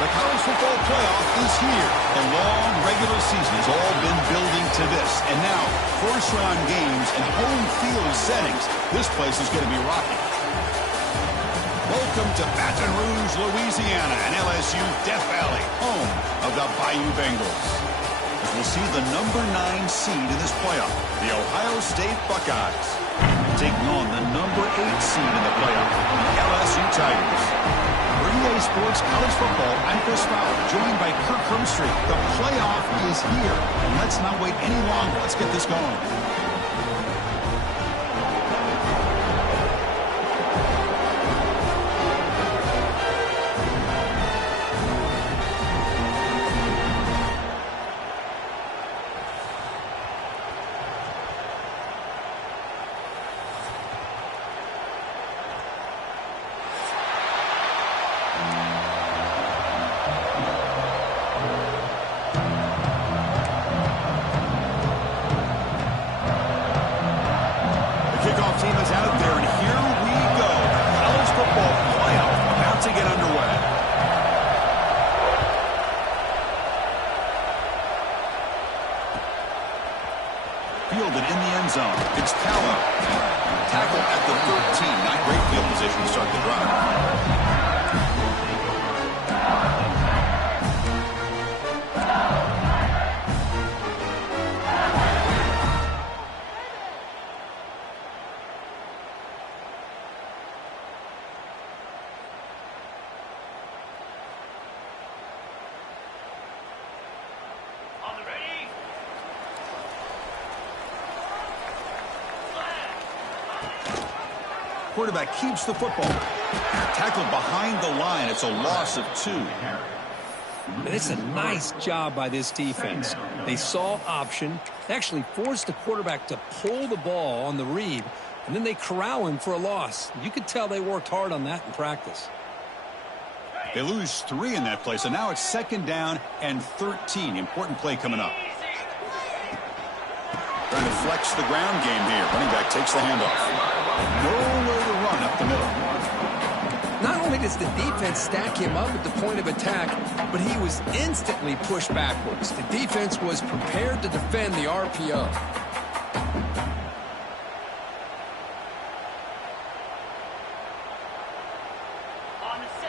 The college football playoff is here. The long regular season has all been building to this. And now, first-round games and home field settings. This place is going to be rocking. Welcome to Baton Rouge, Louisiana, and LSU Death Valley, home of the Bayou Bengals. As we'll see the number 9 seed in this playoff, the Ohio State Buckeyes, taking on the number 8 seed in the playoff, the LSU Tigers. For EA Sports College Football, I'm Chris Fowler, joined by Kirk Herbstreit. The playoff is here, and let's not wait any longer. Let's get this going. Kickoff team is out there, and here we go. College football playoff about to get underway. Fielded in the end zone. It's Tallow. Tackle at the 13. Not great field position to start the drive. Quarterback keeps the football. Tackled behind the line. It's a loss of 2. And it's a nice job by this defense. They saw option. They actually forced the quarterback to pull the ball on the read, and then they corral him for a loss. You could tell they worked hard on that in practice. They lose 3 in that play, so now it's 2nd down and 13. Important play coming up. Trying to flex the ground game here. Running back takes the handoff. Nowhere to run up the middle. Not only does the defense stack him up at the point of attack, but he was instantly pushed backwards. The defense was prepared to defend the RPO.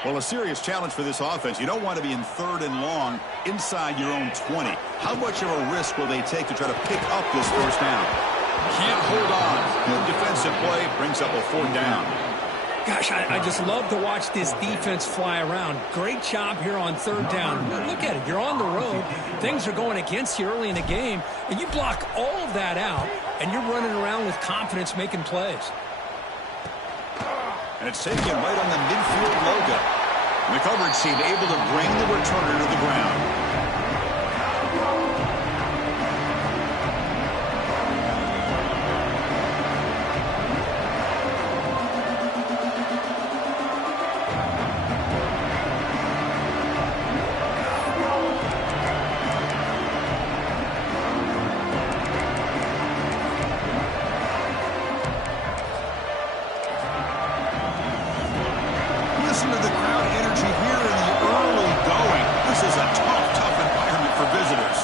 Well, a serious challenge for this offense. You don't want to be in 3rd and long inside your own 20. How much of a risk will they take to try to pick up this first down? Can't hold on. Good defensive play brings up a 4th down. Gosh, I just love to watch this defense fly around. Great job here on 3rd down. Look at it. You're on the road. Things are going against you early in the game, and you block all of that out, and you're running around with confidence making plays. And it's taken right on the midfield logo. And the coverage team able to bring the returner to the ground. Listen to the crowd energy here in the early going. This is a tough environment for visitors.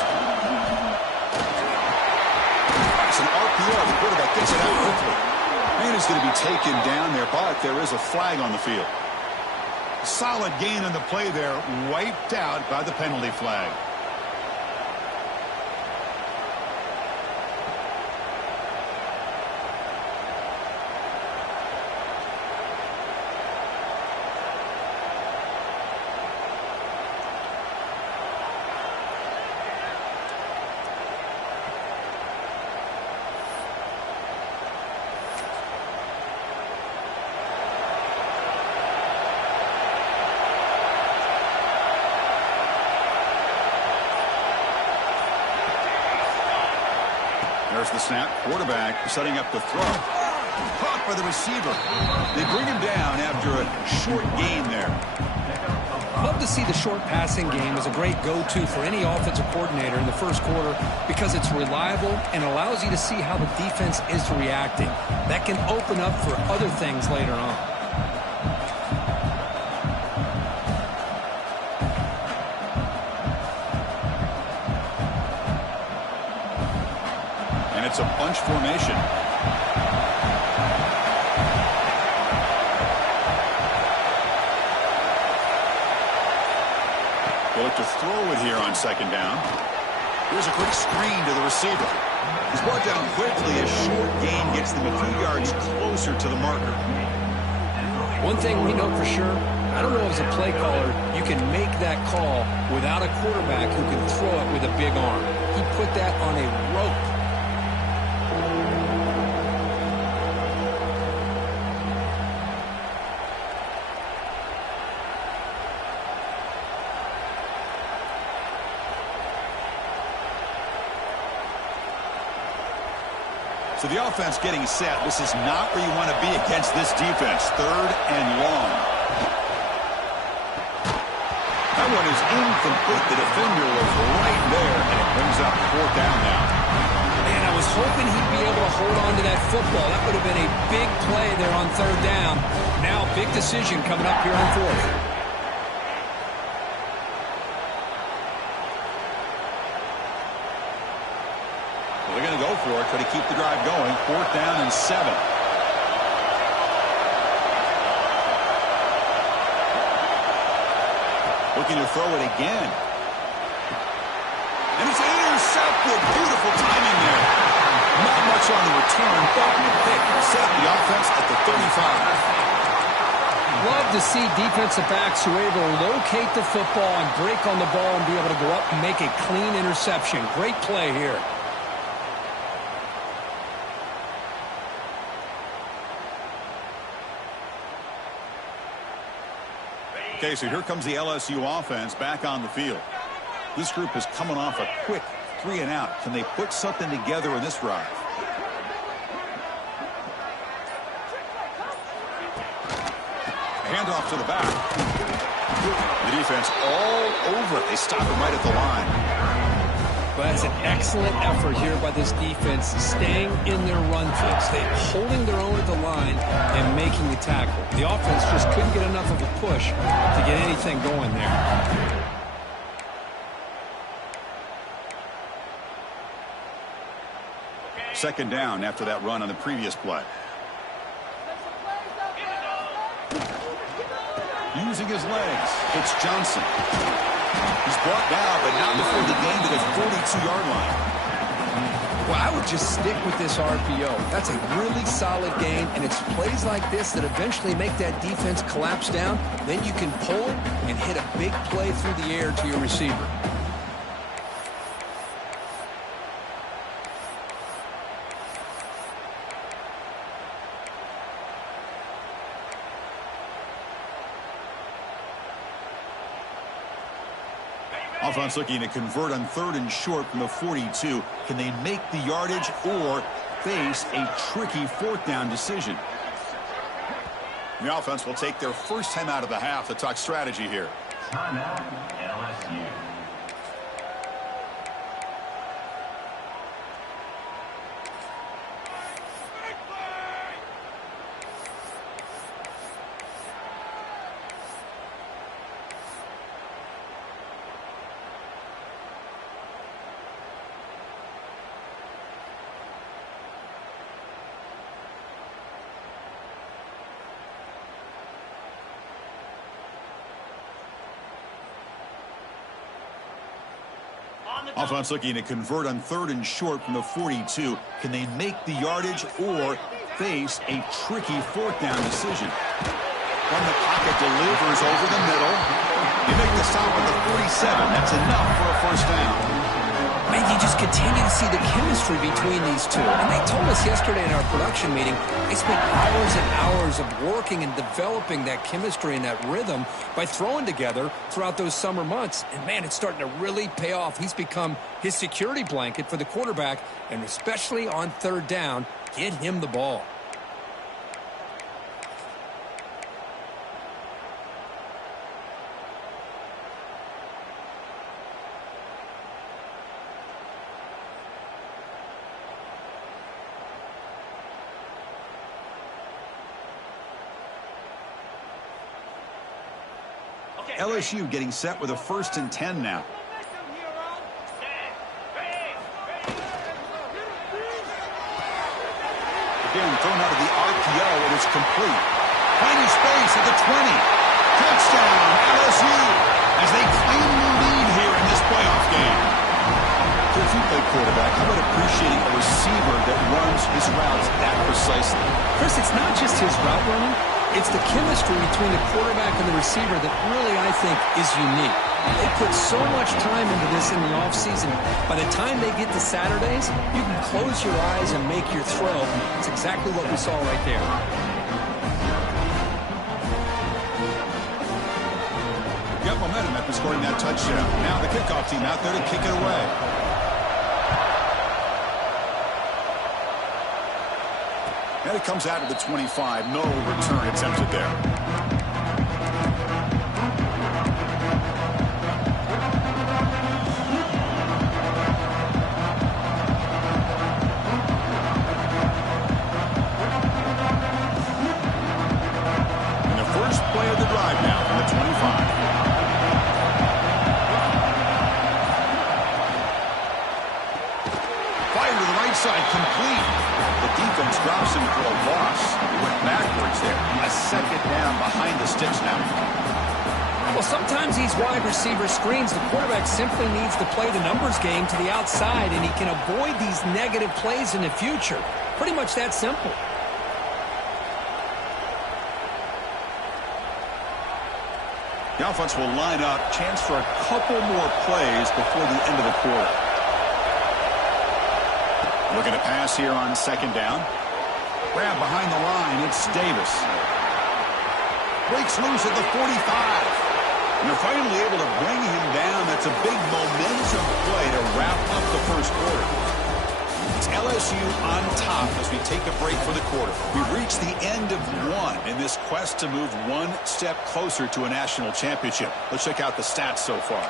It's an RPO. The quarterback gets it out quickly. Man is going to be taken down there, but there is a flag on the field. Solid gain on the play there, wiped out by the penalty flag. There's the snap. Quarterback setting up the throw. Caught by the receiver. They bring him down after a short gain there. Love to see the short passing game as a great go-to for any offensive coordinator in the first quarter because it's reliable and allows you to see how the defense is reacting. That can open up for other things later on. It's a bunch formation. They'll look to throw it here on second down. Here's a quick screen to the receiver. He's brought down quickly. A short gain gets them a few yards closer to the marker. One thing we know for sure, I don't know as a play caller, you can make that call without a quarterback who can throw it with a big arm. He put that on a rope. So the offense getting set. This is not where you want to be against this defense. Third and long. That one is incomplete. The defender was right there, and it brings up fourth down now. Man, I was hoping he'd be able to hold on to that football. That would have been a big play there on third down. Now, big decision coming up here on fourth. They're going to go for it, try to keep the drive going. Fourth down and 7. Looking to throw it again. And it's intercepted. Beautiful timing there. Not much on the return, but they set up the offense at the 35. Love to see defensive backs who are able to locate the football and break on the ball and be able to go up and make a clean interception. Great play here. Okay, so here comes the LSU offense back on the field. This group is coming off a quick 3 and out. Can they put something together in this drive? Handoff to the back. The defense all over it. They stop him right at the line. But that's an excellent effort here by this defense, staying in their run fix. They're holding their own at the line and making the tackle. The offense just couldn't get enough of a push to get anything going there. Second down after that run on the previous play. Using his legs, it's Johnson. He's brought down, but not before the gain to the 42-yard line. Well, I would just stick with this RPO. That's a really solid gain, and it's plays like this that eventually make that defense collapse down. Then you can pull it and hit a big play through the air to your receiver. Offense looking to convert on third and short from the 42. Can they make the yardage or face a tricky fourth down decision? The offense will take their first time out of the half to talk strategy here. Timeout, LSU. Offense looking to convert on third and short from the 42. Can they make the yardage or face a tricky fourth down decision? From the pocket, delivers over the middle. You make the stop at the 47. That's enough for a first down. Man, you just continue to see the chemistry between these two. And they told us yesterday in our production meeting, they spent hours and hours of working and developing that chemistry and that rhythm by throwing together throughout those summer months. And, man, it's starting to really pay off. He's become his security blanket for the quarterback, and especially on third down, get him the ball. LSU getting set with a 1st and 10 now. out of the RPO. It is complete. Finding space at the 20. Touchdown, LSU, as they claim the lead here in this playoff game. If you play quarterback, how about appreciating a receiver that runs his routes that precisely? Chris, it's not just his route running. It's the chemistry between the quarterback and the receiver that really, I think, is unique. They put so much time into this in the offseason. By the time they get to Saturdays, you can close your eyes and make your throw. It's exactly what we saw right there. Got momentum after scoring that touchdown. Now the kickoff team out there to kick it away. And it comes out of the 25. No return attempted there. And the first play of the drive now from the 25. Fire to the right side, complete. The defense drops him for a loss. He went backwards there. A second down behind the sticks now. Well, sometimes these wide receiver screens, the quarterback simply needs to play the numbers game to the outside, and he can avoid these negative plays in the future. Pretty much that simple. The offense will line up. Chance for a couple more plays before the end of the quarter. Looking to pass here on second down. Grab behind the line. It's Davis. Breaks loose at the 45. And they're finally able to bring him down. That's a big momentum play to wrap up the first quarter. It's LSU on top as we take a break for the quarter. We've reached the end of one in this quest to move one step closer to a national championship. Let's check out the stats so far.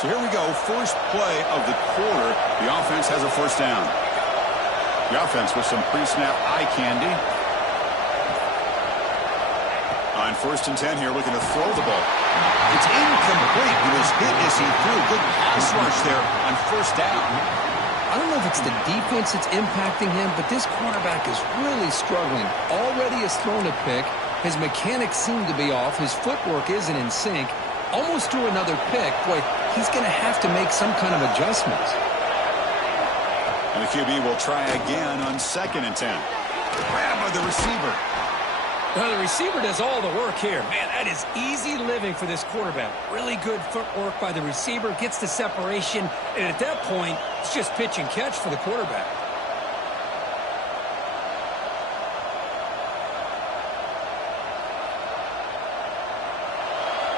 So here we go, first play of the quarter. The offense has a first down. The offense with some pre-snap eye candy. On 1st and 10 here, looking to throw the ball. It's incomplete. He was hit as he threw. Good pass rush there on first down. I don't know if it's the defense that's impacting him, but this quarterback is really struggling. Already has thrown a pick. His mechanics seem to be off. His footwork isn't in sync. Almost threw another pick. Boy, he's going to have to make some kind of adjustments. And the QB will try again on 2nd and 10. Grab by the receiver. Well, the receiver does all the work here. Man, that is easy living for this quarterback. Really good footwork by the receiver. Gets the separation. And at that point, it's just pitch and catch for the quarterback.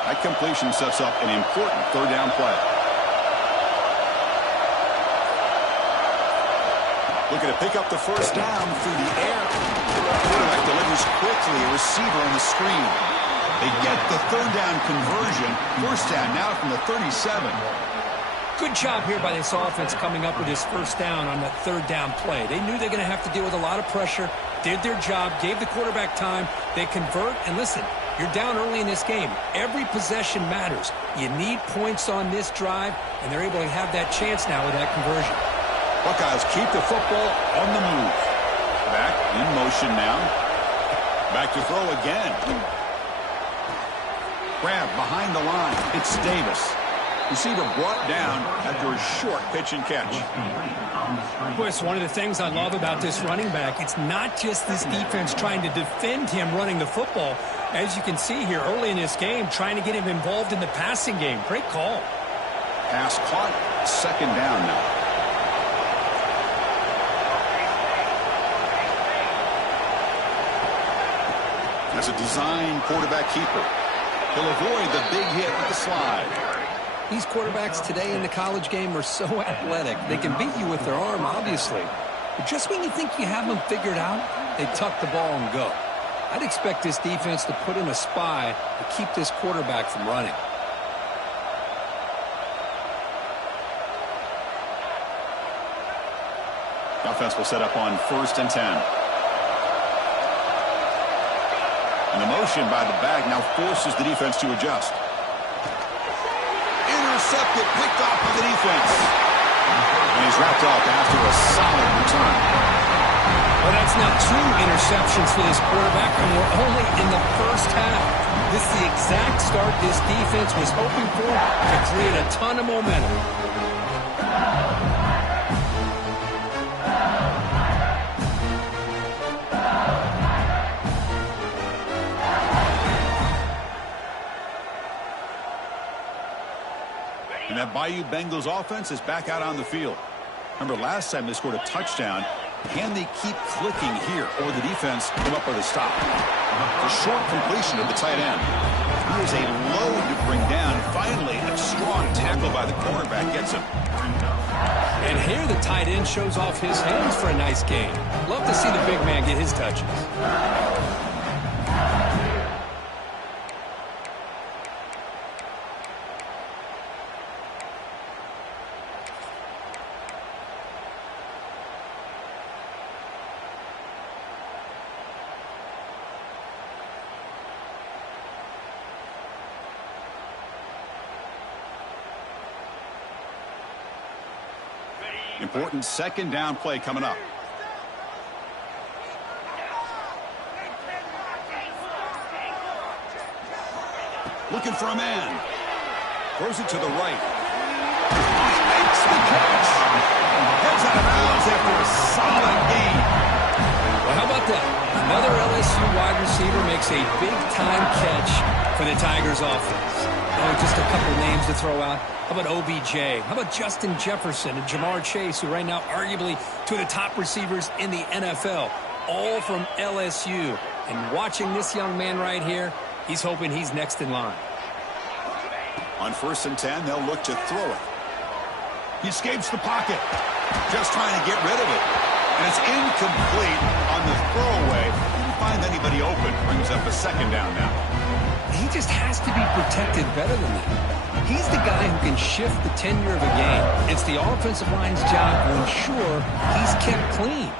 That completion sets up an important third down play. Looking to pick up the first down through the air. Quarterback delivers quickly. A receiver on the screen. They get the third down conversion. First down now from the 37. Good job here by this offense coming up with this first down on that third down play. They knew they were going to have to deal with a lot of pressure. Did their job. Gave the quarterback time. They convert. And listen, you're down early in this game. Every possession matters. You need points on this drive, and they're able to have that chance now with that conversion. Buckeyes keep the football on the move. Back in motion now. Back to throw again. Grab behind the line. It's Davis. Receiver brought down after a short pitch and catch. Of course, one of the things I love about this running back, it's not just this defense trying to defend him running the football. As you can see here early in this game, trying to get him involved in the passing game. Great call. Pass caught. Second down now. As a design quarterback keeper, he'll avoid the big hit with the slide. These quarterbacks today in the college game are so athletic. They can beat you with their arm, obviously. But just when you think you have them figured out, they tuck the ball and go. I'd expect this defense to put in a spy to keep this quarterback from running. The offense will set up on 1st and 10. And the motion by the back now forces the defense to adjust. intercepted, picked off by the defense. And he's wrapped up after a solid return. Well, that's now 2 interceptions for this quarterback, and we're only in the first half. This is the exact start this defense was hoping for to create a ton of momentum. And that Bayou Bengals offense is back out on the field. Remember, last time they scored a touchdown. Can they keep clicking here, or the defense come up with a stop? A short completion of the tight end. He is a load to bring down. Finally, a strong tackle by the cornerback gets him. And here the tight end shows off his hands for a nice game. Love to see the big man get his touches. Important second down play coming up. Looking for a man. Throws it to the right. He makes the catch. Heads out of bounds after a solid gain. Well, how about that? Another LSU wide receiver makes a big-time catch for the Tigers offense. Oh, just a couple names to throw out. How about OBJ? How about Justin Jefferson and Jamar Chase, who right now arguably two of the top receivers in the NFL, all from LSU. And watching this young man right here, he's hoping he's next in line. On 1st and 10, they'll look to throw it. He escapes the pocket, just trying to get rid of it. And it's incomplete on the throwaway. Didn't find anybody open. Brings up a second down now. He just has to be protected better than that. He's the guy who can shift the tenure of a game. It's the offensive line's job to ensure he's kept clean.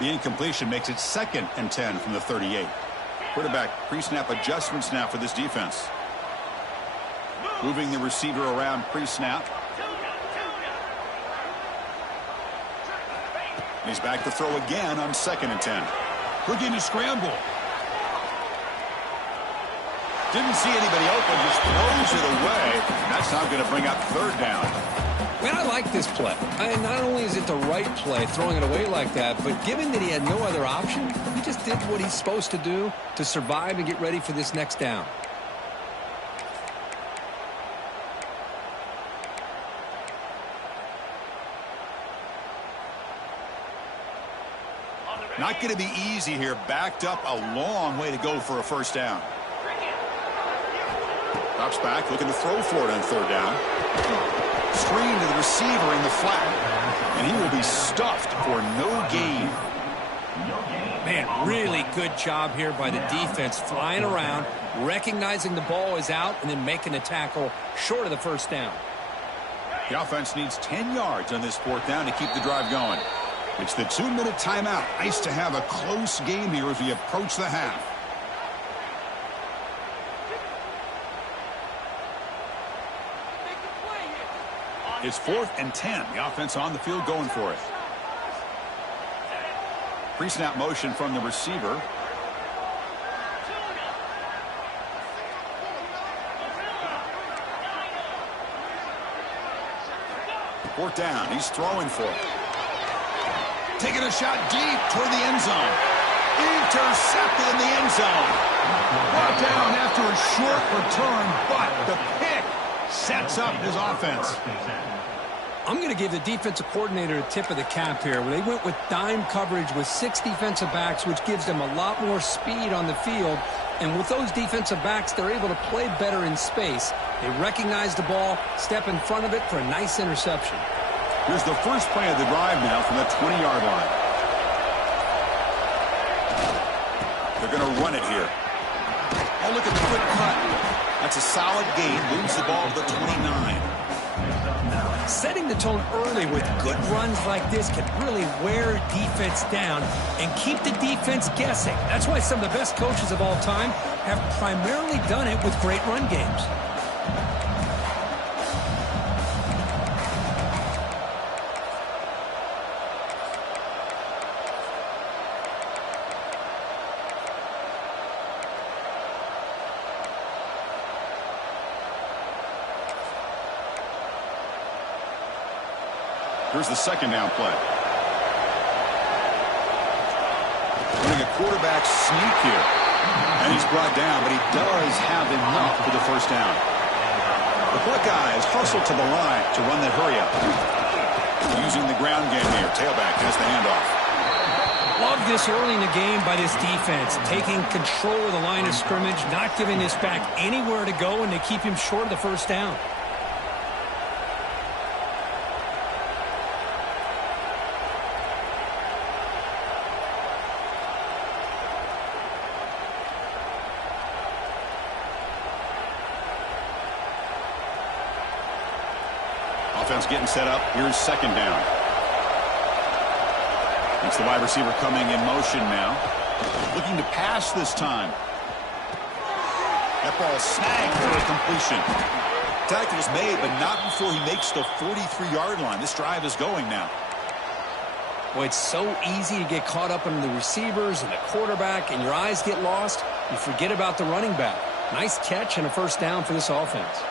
The incompletion makes it 2nd and 10 from the 38. Quarterback pre-snap adjustments now for this defense. Moving the receiver around pre-snap. He's back to throw again on 2nd and 10. Looking to scramble. Didn't see anybody open, just throws it away. That's now going to bring up 3rd down. Man, I like this play. Not only is it the right play, throwing it away like that, but given that he had no other option, he just did what he's supposed to do to survive and get ready for this next down. Not going to be easy here. Backed up a long way to go for a 1st down. Drops back, looking to throw for it on 3rd down. Screen to the receiver in the flat. And he will be stuffed for no gain. Man, really good job here by the defense, flying around, recognizing the ball is out, and then making a tackle short of the 1st down. The offense needs 10 yards on this 4th down to keep the drive going. It's the 2-minute timeout. Nice to have a close game here as we approach the half. It's 4th and 10. The offense on the field going for it. Pre-snap motion from the receiver. Fourth down. He's throwing for it. Taking a shot deep toward the end zone. Intercepted in the end zone. Brought down after a short return, but the pick sets up his offense. I'm going to give the defensive coordinator a tip of the cap here. They went with dime coverage with 6 defensive backs, which gives them a lot more speed on the field. And with those defensive backs, they're able to play better in space. They recognize the ball, step in front of it for a nice interception. Here's the first play of the drive now from the 20-yard line. They're going to run it here. Oh, look at the quick cut. That's a solid gain. Moves the ball to the 29. Setting the tone early with good runs like this can really wear defense down and keep the defense guessing. That's why some of the best coaches of all time have primarily done it with great run games. Here's the second down play. Running a quarterback sneak here. And he's brought down, but he does have enough for the first down. The Buckeyes hustle to the line to run that hurry up. Using the ground game here. Tailback has the handoff. Love this early in the game by this defense. Taking control of the line of scrimmage, not giving this back anywhere to go, and to keep him short of the first down. Offense getting set up. Here's second down. It's the wide receiver coming in motion now. Looking to pass this time. That ball snagged for a completion. Tackle is made, but not before he makes the 43-yard line. This drive is going now. Well, it's so easy to get caught up in the receivers and the quarterback, and your eyes get lost. You forget about the running back. Nice catch and a first down for this offense.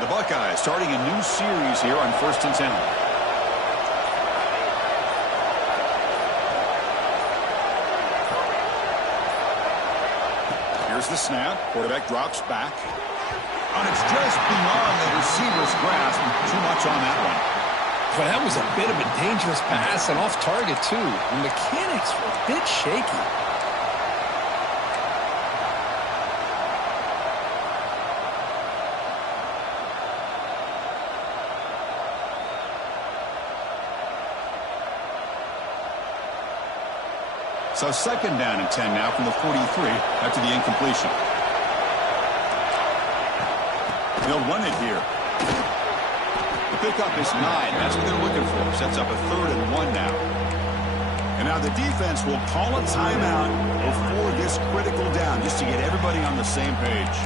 The Buckeyes starting a new series here on 1st and 10. Here's the snap. Quarterback drops back. And it's just beyond the receiver's grasp. Too much on that one. Well, that was a bit of a dangerous pass and off target, too. The mechanics were a bit shaky. So second down and 10 now from the 43 after the incompletion. They'll run it here. The pickup is 9. That's what they're looking for. Sets up a 3rd and 1 now. And now the defense will call a timeout before this critical down just to get everybody on the same page.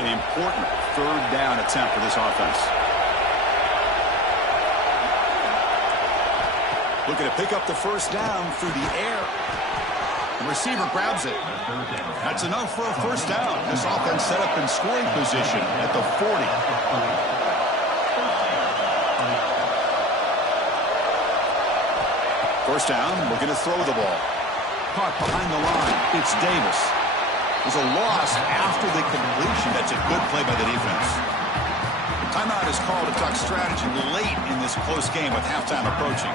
An important 3rd down attempt for this offense. Looking to pick up the first down through the air. The receiver grabs it. That's enough for a first down. This offense set up in scoring position at the 40. First down, looking to throw the ball. Caught behind the line. It's Davis. There's a loss after the completion. That's a good play by the defense. The timeout is called to talk strategy late in this close game with halftime approaching.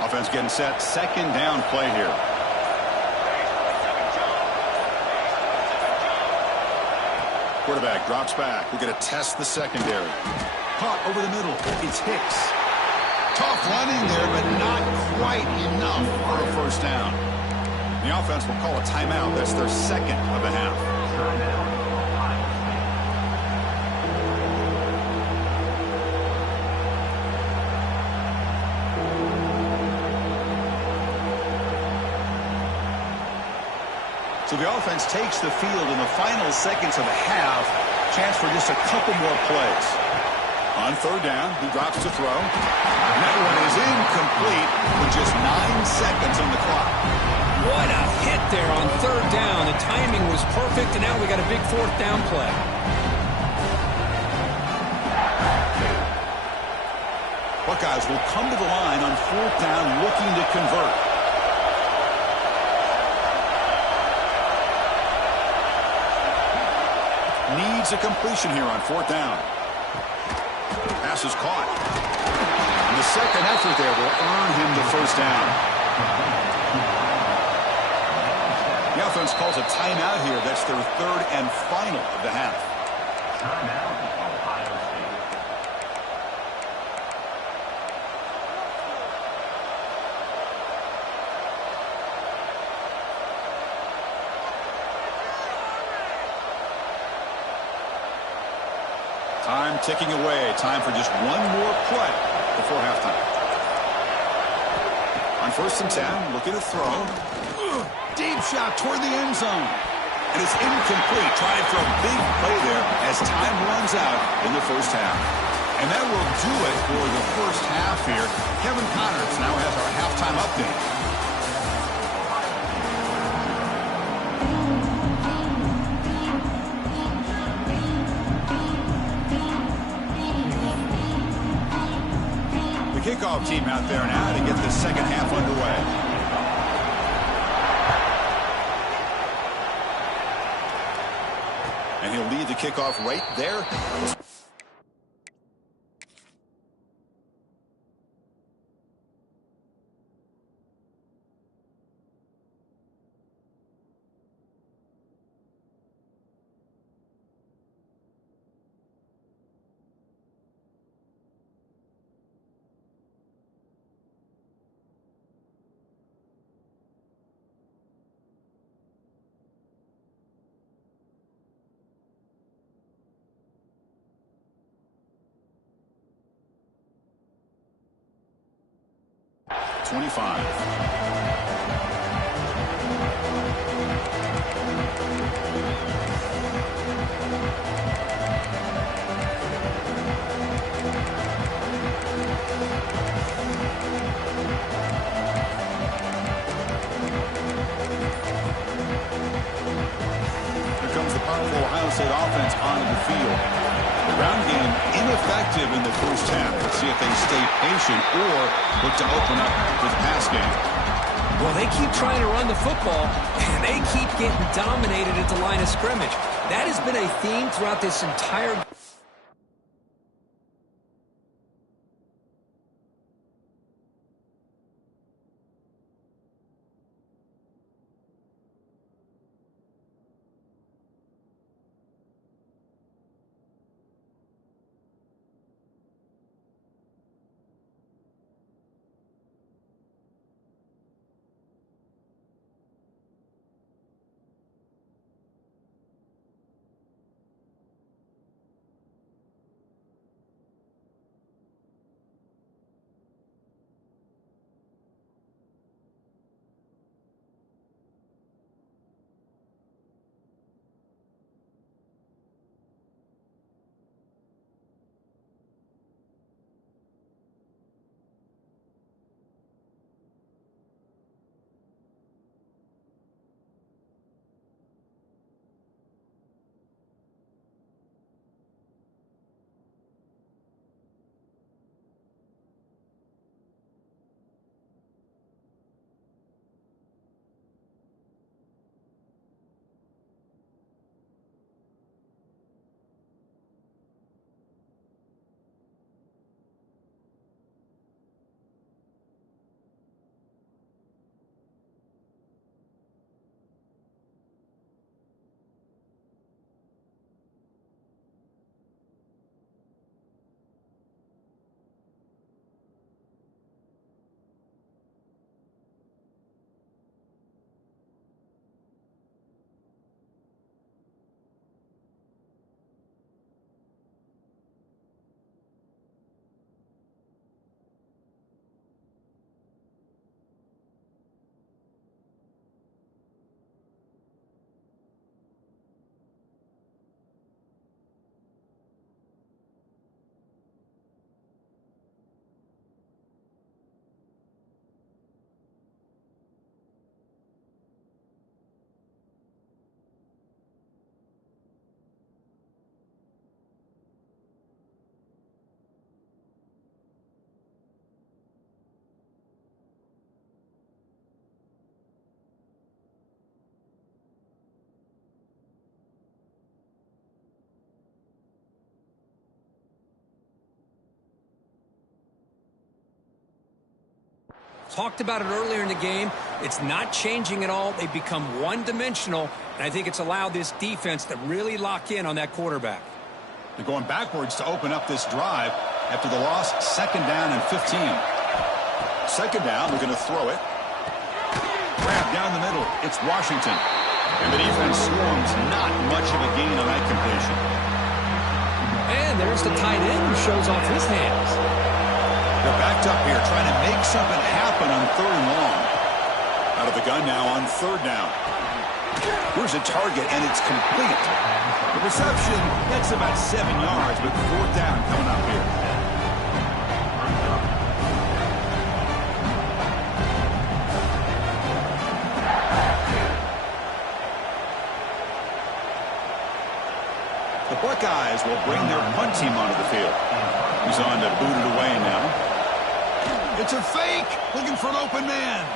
Offense getting set. Second down play here. Quarterback drops back. We're going to test the secondary. Caught over the middle. It's Hicks. Tough running there, but not quite enough for a first down. The offense will call a timeout. That's their second of the half. So the offense takes the field in the final seconds of the half. Chance for just a couple more plays. On 3rd down, he drops to throw. And that one is incomplete with just 9 seconds on the clock. What a hit there on 3rd down. The timing was perfect, and now we got a big 4th down play. Buckeyes will come to the line on 4th down looking to convert. Needs a completion here on 4th down. Pass is caught. And the second effort there will earn him the first down. The offense calls a timeout here. That's their 3rd and final of the half. Timeout, Ohio State. Time ticking away. Time for just one more play before halftime. On 1st and 10, looking to throw. Deep shot toward the end zone. And it's incomplete. Trying for a big play there as time runs out in the first half. And that will do it for the first half here. Kevin Connors now has our halftime update. The kickoff team out there now to get the second half underway. And he'll lead the kickoff right there. Ohio State offense onto the field. The ground game ineffective in the first half. Let's see if they stay patient or look to open up with the pass game. Well, they keep trying to run the football, and they keep getting dominated at the line of scrimmage. That has been a theme throughout this entire game. Talked about it earlier in the game. It's not changing at all. They've become one-dimensional, and I think it's allowed this defense to really lock in on that quarterback. They're going backwards to open up this drive after the loss. 2nd down and 15. 2nd down, they're going to throw it. Grab down the middle. It's Washington. And the defense swarms. Not much of a gain on that completion. And there's the tight end who shows off his hands. They're backed up here trying to make something happen on 3rd and long. Out of the gun now on 3rd down. Here's a target, and it's complete. The reception, that's about 7 yards, but 4th down coming up here. The Buckeyes will bring their punt team onto the field. He's on to boot it away now. It's a fake, looking for an open man.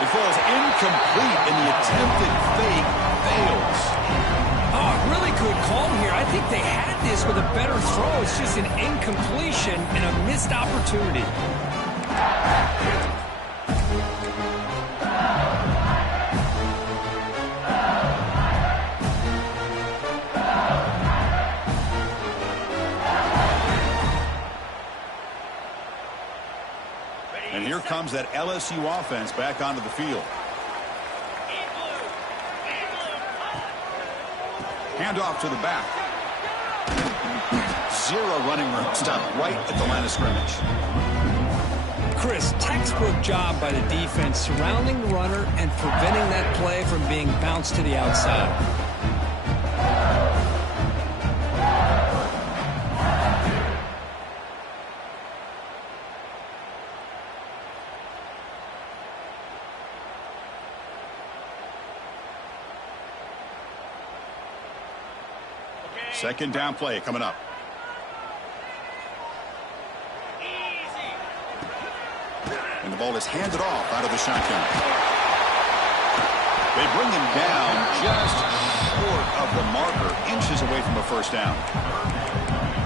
It falls incomplete, and the attempted fake fails. Oh, really good call here. I think they had this with a better throw. It's just an incompletion and a missed opportunity. And here comes that LSU offense back onto the field. Handoff to the back. 0 running room. Stop right at the line of scrimmage. Chris, textbook job by the defense surrounding the runner and preventing that play from being bounced to the outside. Second down play coming up. And the ball is handed off out of the shotgun. They bring him down just short of the marker, inches away from a 1st down.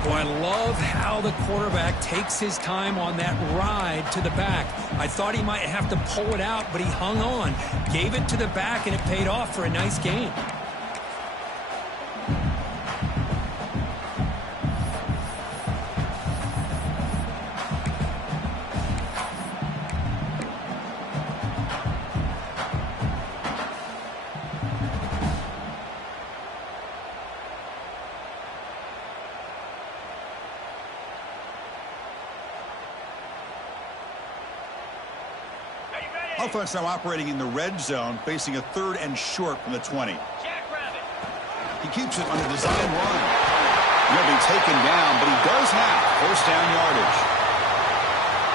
Boy, I love how the quarterback takes his time on that ride to the back. I thought he might have to pull it out, but he hung on, gave it to the back, and it paid off for a nice gain. Offense now operating in the red zone, facing a 3rd and short from the 20. He keeps it on a design run. He'll be taken down, but he does have 1st down yardage.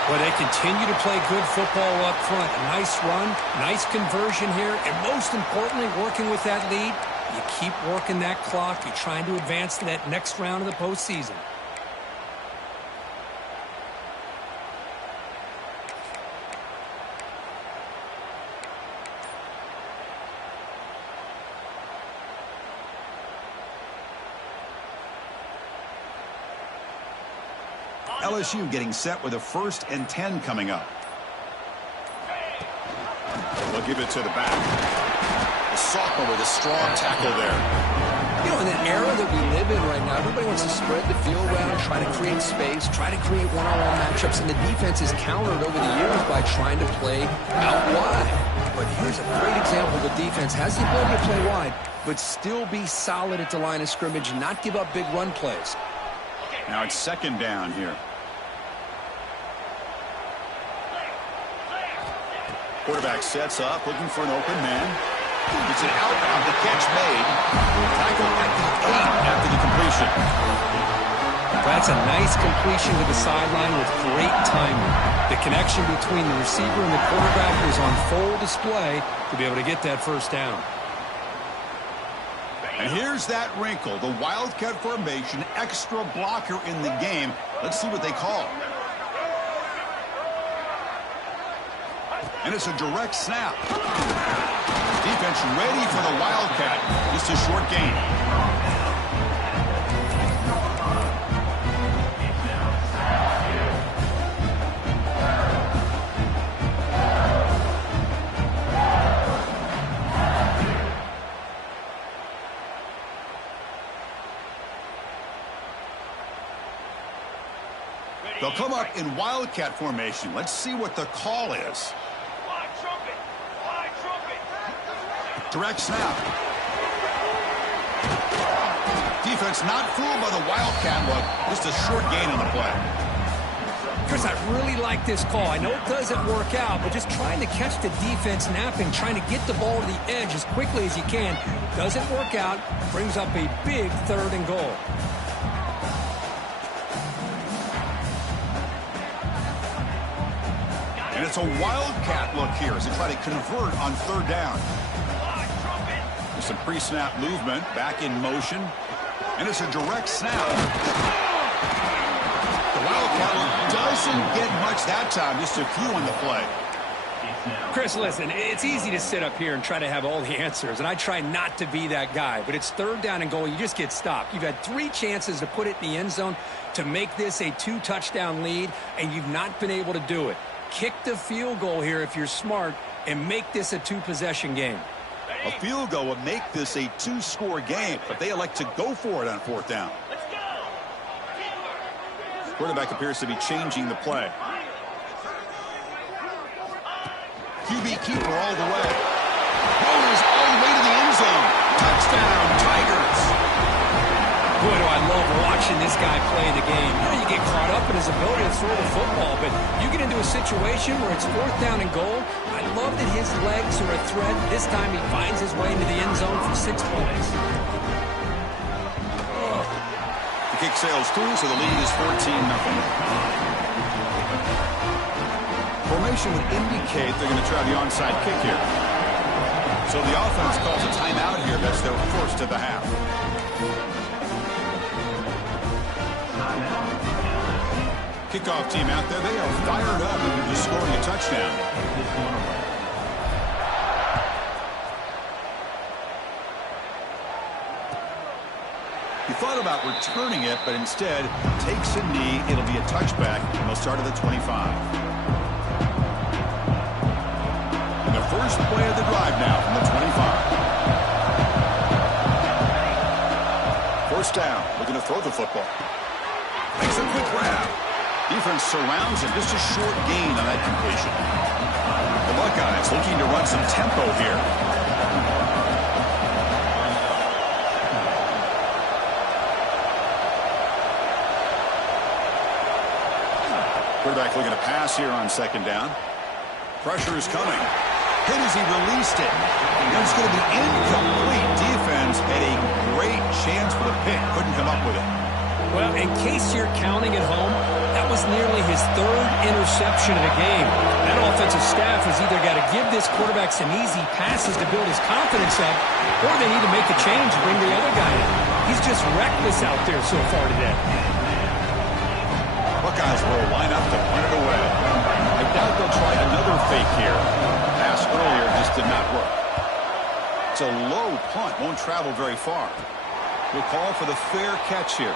Well, they continue to play good football up front. A nice run, nice conversion here, and most importantly, working with that lead, you keep working that clock. You're trying to advance to that next round of the postseason. LSU getting set with a 1st and 10 coming up. They'll give it to the back. The sophomore with a strong tackle there. You know, in the era that we live in right now, everybody wants to spread the field around, try to create space, try to create one-on-one matchups, and the defense is countered over the years by trying to play out wide. But here's a great example. The defense has the ability to play wide, but still be solid at the line of scrimmage and not give up big run plays. Now it's 2nd down here. Quarterback sets up, looking for an open man. It's an outbound, the catch made. Tackle at the 8 after the completion. That's a nice completion to the sideline with great timing. The connection between the receiver and the quarterback was on full display to be able to get that 1st down. And here's that wrinkle, the Wildcat formation, extra blocker in the game. Let's see what they call. And it's a direct snap. Defense ready for the Wildcat. Just a short gain. They'll come up in Wildcat formation. Let's see what the call is. Direct snap. defense not fooled by the Wildcat look. Just a short gain on the play. Chris, I really like this call. I know it doesn't work out, but just trying to catch the defense napping, trying to get the ball to the edge as quickly as you can. Doesn't work out. Brings up a big 3rd and goal. And it's a Wildcat look here as they try to convert on 3rd down. There's some pre-snap movement, back in motion, and it's a direct snap. The Wildcat look doesn't get much that time, just a few on the play. Chris, listen, it's easy to sit up here and try to have all the answers, and I try not to be that guy, but it's 3rd down and goal. You just get stopped. You've had 3 chances to put it in the end zone to make this a 2-touchdown lead, and you've not been able to do it. Kick the field goal here if you're smart and make this a 2-possession game. A field goal would make this a 2-score game, but they elect to go for it on 4th down. Quarterback appears to be changing the play. QB keeper all the way. Goes all the way to the end zone. Touchdown, Tigers. Boy, do I love watching this guy play the game. You know, you get caught up in his ability to throw the football, but you get into a situation where it's 4th down and goal. I love that his legs are a threat. This time he finds his way into the end zone for 6 points. The kick sails through, so the lead is 14-0. Formation would indicate they're going to try the onside kick here. So the offense calls a timeout here as they're forced to the half. Kickoff team out there, they are fired up and just scoring a touchdown. He thought about returning it, but instead takes a knee. It'll be a touchback, and they'll start at the 25. And the first play of the drive now from the 25. First down, looking to throw the football. Makes a quick grab. Defense surrounds him, just a short gain on that completion. The Buckeyes looking to run some tempo here. Quarterback looking to pass here on 2nd down. Pressure is coming. Hit as he released it. And it's going to be incomplete. Defense had a great chance for the pick. Couldn't come up with it. Well, in case you're counting at home, that was nearly his 3rd interception of the game. That offensive staff has either got to give this quarterback some easy passes to build his confidence up, or they need to make a change and bring the other guy in. He's just reckless out there so far today. Buckeyes will line up to punt it away. I doubt they'll try another fake here. Pass earlier just did not work. It's a low punt, won't travel very far. We'll call for the fair catch here.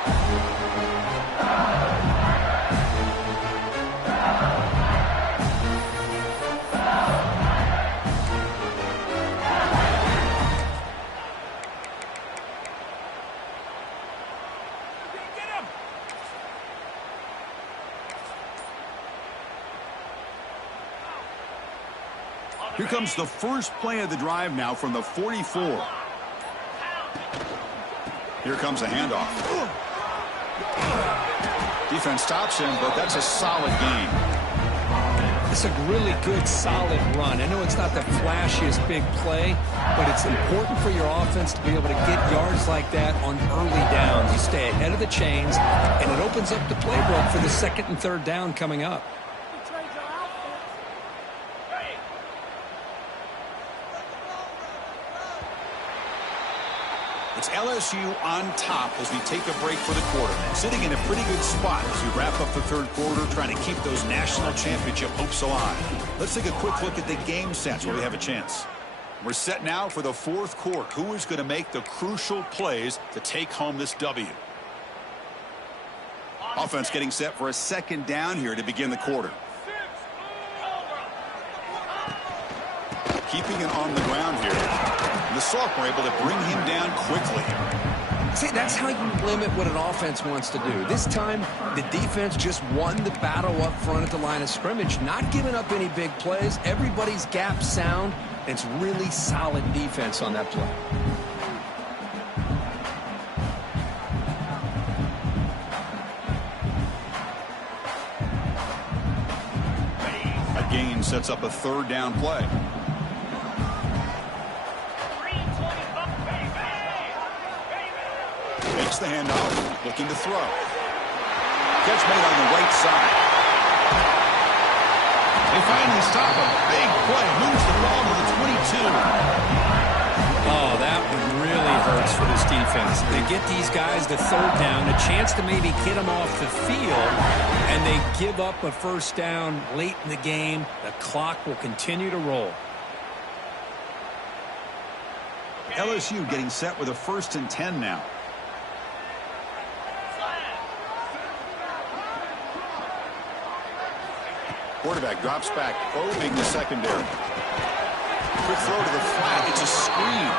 Here comes the first play of the drive now from the 44. Here comes a handoff. Defense stops him, but that's a solid gain. It's a really good, solid run. I know it's not the flashiest big play, but it's important for your offense to be able to get yards like that on early downs. You stay ahead of the chains, and it opens up the playbook for the 2nd and 3rd down coming up. It's LSU on top as we take a break for the quarter. Sitting in a pretty good spot as we wrap up the 3rd quarter, trying to keep those national championship hopes alive. Let's take a quick look at the game sets where we have a chance. We're set now for the 4th quarter. Who is going to make the crucial plays to take home this W? Offense getting set for a 2nd down here to begin the quarter. Keeping it on the ground here. The Sophomore able to bring him down quickly. See, that's how you limit what an offense wants to do. This time, the defense just won the battle up front at the line of scrimmage, not giving up any big plays. Everybody's gap sound, and it's really solid defense on that play. gain sets up a third down play. Makes the handoff, looking to throw. Catch made on the right side. They finally stop him. Big play. Moves the ball to the 22. Oh, that one really hurts for this defense. They get these guys to third down, a chance to maybe get them off the field, and they give up a first down late in the game. The clock will continue to roll. LSU getting set with a 1st and 10 now. Quarterback drops back, probing the secondary. Quick throw to the flat. It's a screen.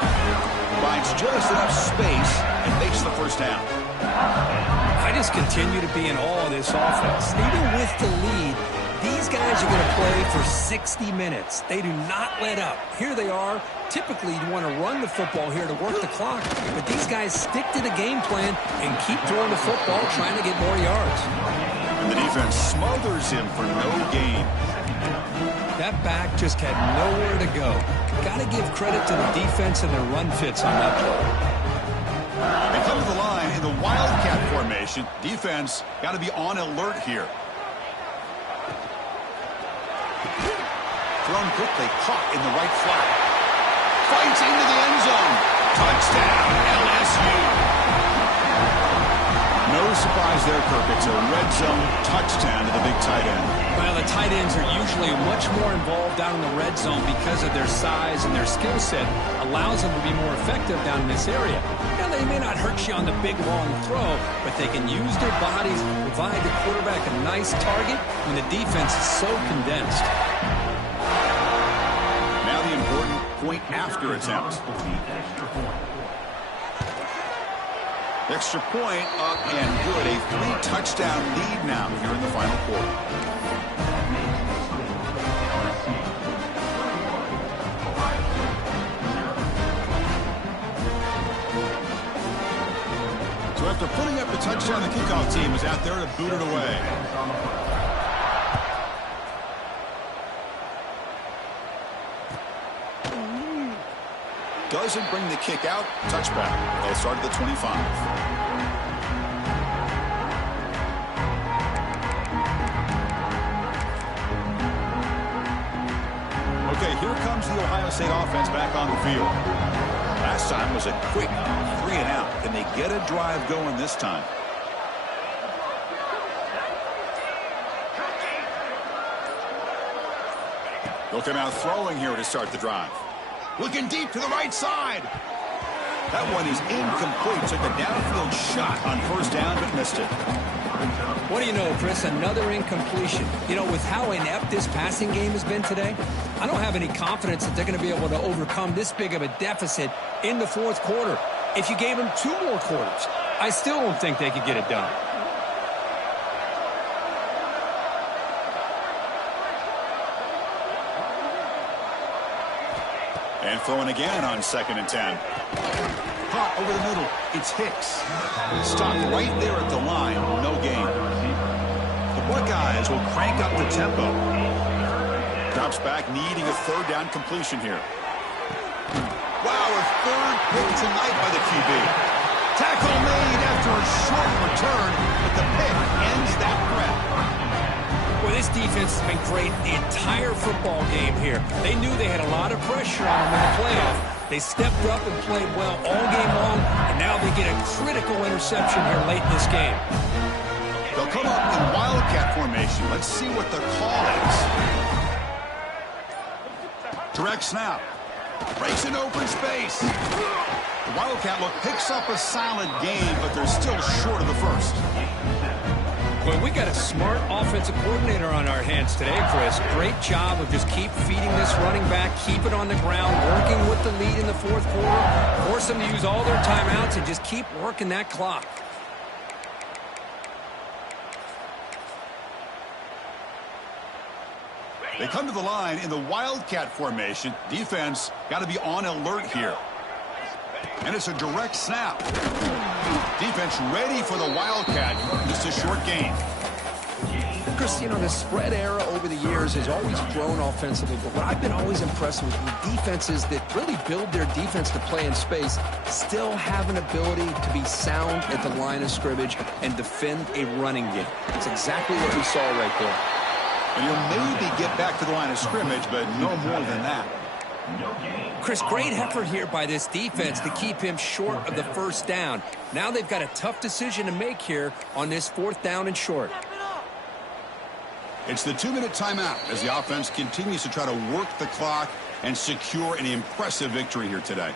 Finds just enough space and makes the first down. I just continue to be in awe of this offense. Even with the lead, these guys are going to play for 60 minutes. They do not let up. Here they are. Typically, you want to run the football here to work the clock, but these guys stick to the game plan and keep throwing the football, trying to get more yards. And the defense smothers him for no gain. That back just had nowhere to go. Got to give credit to the defense and their run fits on that play. They come to the line in the Wildcat formation. Defense got to be on alert here. Thrown quickly, caught in the right flat. Fights into the end zone. Touchdown, LSU. No surprise there, Kirk. It's a red zone touchdown to the big tight end. Well, the tight ends are usually much more involved down in the red zone because of their size and their skill set. Allows them to be more effective down in this area. Now, they may not hurt you on the big, long throw, but they can use their bodies, provide the quarterback a nice target when the defense is so condensed. Now the important point after attempt. Extra point up and good. A 3-touchdown lead now here in the final quarter. So after putting up the touchdown, the kickoff team is out there to boot it away. Doesn't bring the kick out. Touchback. They'll start at the 25. Okay, here comes the Ohio State offense back on the field. Last time was a quick 3-and-out. Can they get a drive going this time? They'll come out throwing here to start the drive. Looking deep to the right side. That one is incomplete. Took a downfield shot on first down, but missed it. What do you know, Chris? Another incompletion. You know, with how inept this passing game has been today, I don't have any confidence that they're going to be able to overcome this big of a deficit in the fourth quarter. If you gave them 2 more quarters, I still don't think they could get it done. And throwing again on 2nd and 10. Hot over the middle. It's Hicks. Stopped right there at the line. No gain. The Buckeyes will crank up the tempo. Drops back, needing a 3rd down completion here. Wow, a 3rd pick tonight by the QB. Tackle made after a short return, but the pick ends that threat. Well, this defense has been great the entire football game here. They knew they had a lot of pressure on them in the playoff. They stepped up and played well all game long, and now they get a critical interception here late in this game. They'll come up in Wildcat formation. Let's see what the call is. Direct snap. Breaks an open space. The Wildcat look picks up a solid game, but they're still short of the first. Well, we got a smart offensive coordinator on our hands today, Chris. Great job of just keep feeding this running back, keep it on the ground, working with the lead in the fourth quarter, force them to use all their timeouts, and just keep working that clock. They come to the line in the Wildcat formation. Defense got to be on alert here. And it's a direct snap. Defense ready for the Wildcat. Just a short gain. Chris, you know, the spread era over the years has always grown offensively, but what I've been always impressed with defenses that really build their defense to play in space still have an ability to be sound at the line of scrimmage and defend a running game. That's exactly what we saw right there. And you'll maybe get back to the line of scrimmage, but no more than that. Chris, great effort here by this defense to keep him short of the first down. Now they've got a tough decision to make here on this 4th down and short. It's the 2-minute timeout as the offense continues to try to work the clock and secure an impressive victory here today.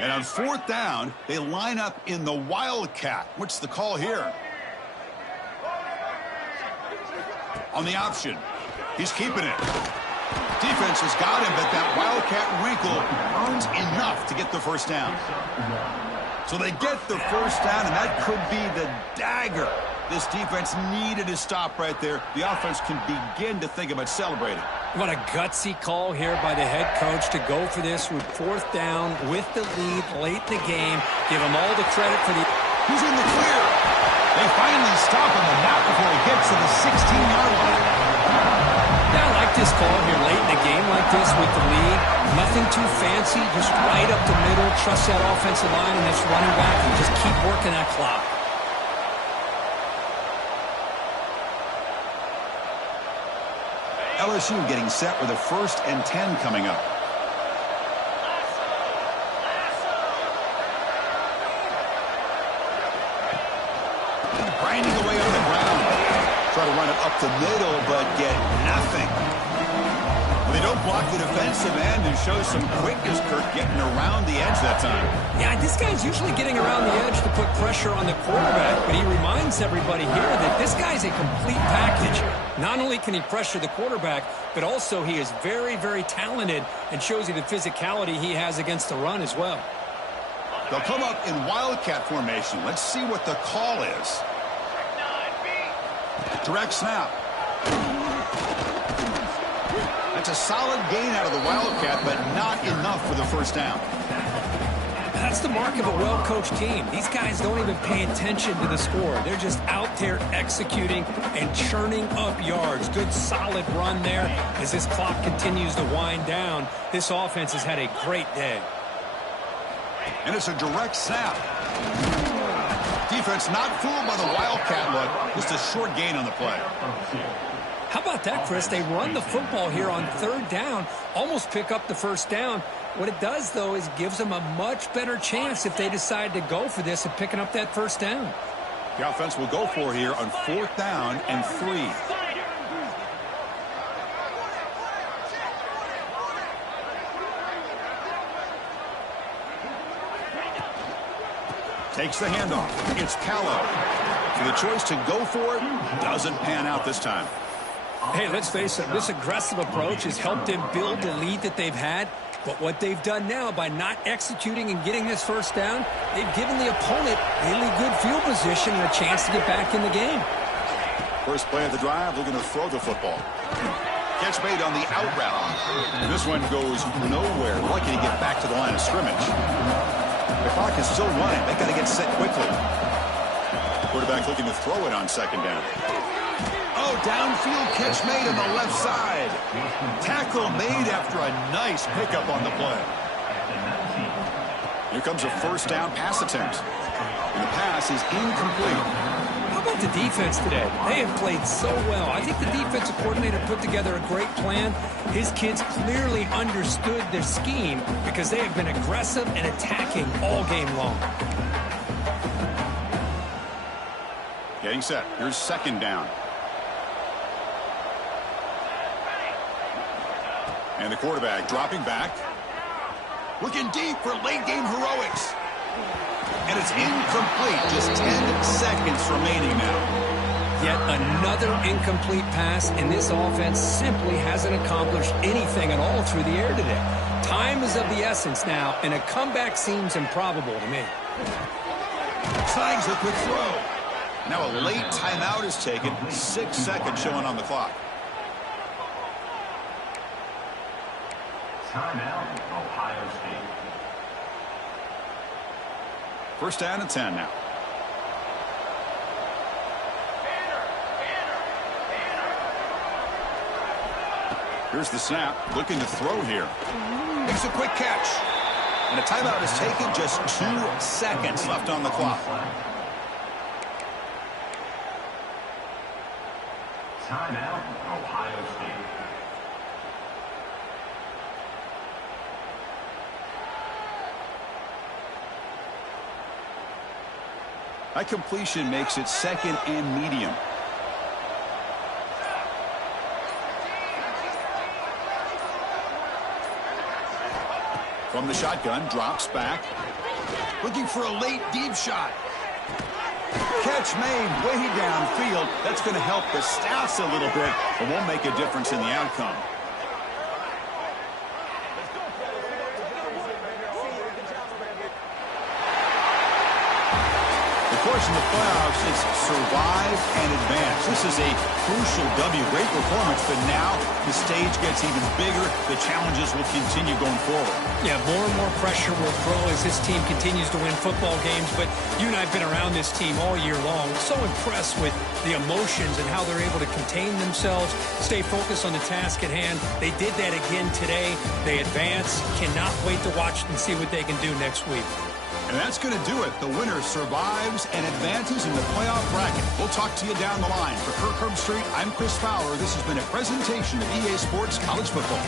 And on 4th down, they line up in the Wildcat. What's the call here? On the option. He's keeping it. Defense has got him, but that Wildcat wrinkle earns enough to get the first down. So they get the first down, and that could be the dagger this defense needed to stop right there. The offense can begin to think about celebrating. What a gutsy call here by the head coach to go for this with 4th down with the lead late in the game. Give him all the credit for the... He's in the clear. They finally stop him, and not before he gets to the 16-yard line. Yeah, I like this call here late in the game like this with the lead. Nothing too fancy, just right up the middle. Trust that offensive line and this running back and just keep working that clock. LSU getting set with a 1st and 10 coming up. Grinding away on the ground. Try to run it up the middle, but get nothing. They don't block the defensive end and show some quickness, Kirk, getting around the edge that time. Yeah, this guy's usually getting around the edge to put pressure on the quarterback, but he reminds everybody here that this guy's a complete package. Not only can he pressure the quarterback, but also he is very, very talented and shows you the physicality he has against the run as well. They'll come up in Wildcat formation. Let's see what the call is. Direct snap. That's a solid gain out of the Wildcat, but not enough for the first down. That's the mark of a well-coached team. These guys don't even pay attention to the score. They're just out there executing and churning up yards. Good, solid run there. As this clock continues to wind down, this offense has had a great day. And it's a direct snap. Defense not fooled by the Wildcat look. Just a short gain on the play. How about that, Chris? They run the football here on 3rd down, almost pick up the first down. What it does, though, is gives them a much better chance if they decide to go for this and picking up that first down. The offense will go for here on 4th down and 3. Takes the handoff. It's Callow. So the choice to go for it doesn't pan out this time. Hey, let's face it, this aggressive approach has helped them build the lead that they've had. But what they've done now by not executing and getting this first down, they've given the opponent really good field position and a chance to get back in the game. First play of the drive, looking to throw the football. Catch made on the out route. This one goes nowhere. Lucky to get back to the line of scrimmage. The clock is still running. They got to get set quickly. Quarterback looking to throw it on 2nd down. Oh, downfield catch made on the left side. Tackle made after a nice pickup on the play. Here comes a 1st down pass attempt. And the pass is incomplete. How about the defense today? They have played so well. I think the defensive coordinator put together a great plan. His kids clearly understood their scheme because they have been aggressive and attacking all game long. Getting set. Here's 2nd down. And the quarterback dropping back. Looking deep for late game heroics. And it's incomplete. Just 10 seconds remaining now. Yet another incomplete pass, and this offense simply hasn't accomplished anything at all through the air today. Time is of the essence now, and a comeback seems improbable to me. Signs a quick throw. Now a late timeout is taken. 6 seconds showing on the clock. Timeout, Ohio State. First down and 10 now. Here's the snap. Looking to throw here. Makes a quick catch. And a timeout is taken. Just 2 seconds left on the clock. Timeout, Ohio State. That completion makes it second and medium. From the shotgun, drops back. Looking for a late deep shot. Catch made way downfield. That's going to help the stats a little bit, but won't make a difference in the outcome. Of course, in the playoffs, it's survive and advance. This is a crucial W. Great performance, but now the stage gets even bigger. The challenges will continue going forward. Yeah, more and more pressure will grow as this team continues to win football games. But you and I have been around this team all year long. So impressed with the emotions and how they're able to contain themselves, stay focused on the task at hand. They did that again today. They advance. Cannot wait to watch and see what they can do next week. And that's going to do it. The winner survives and advances in the playoff bracket. We'll talk to you down the line. For Kirk Herbstreit, I'm Chris Fowler. This has been a presentation of EA Sports College Football.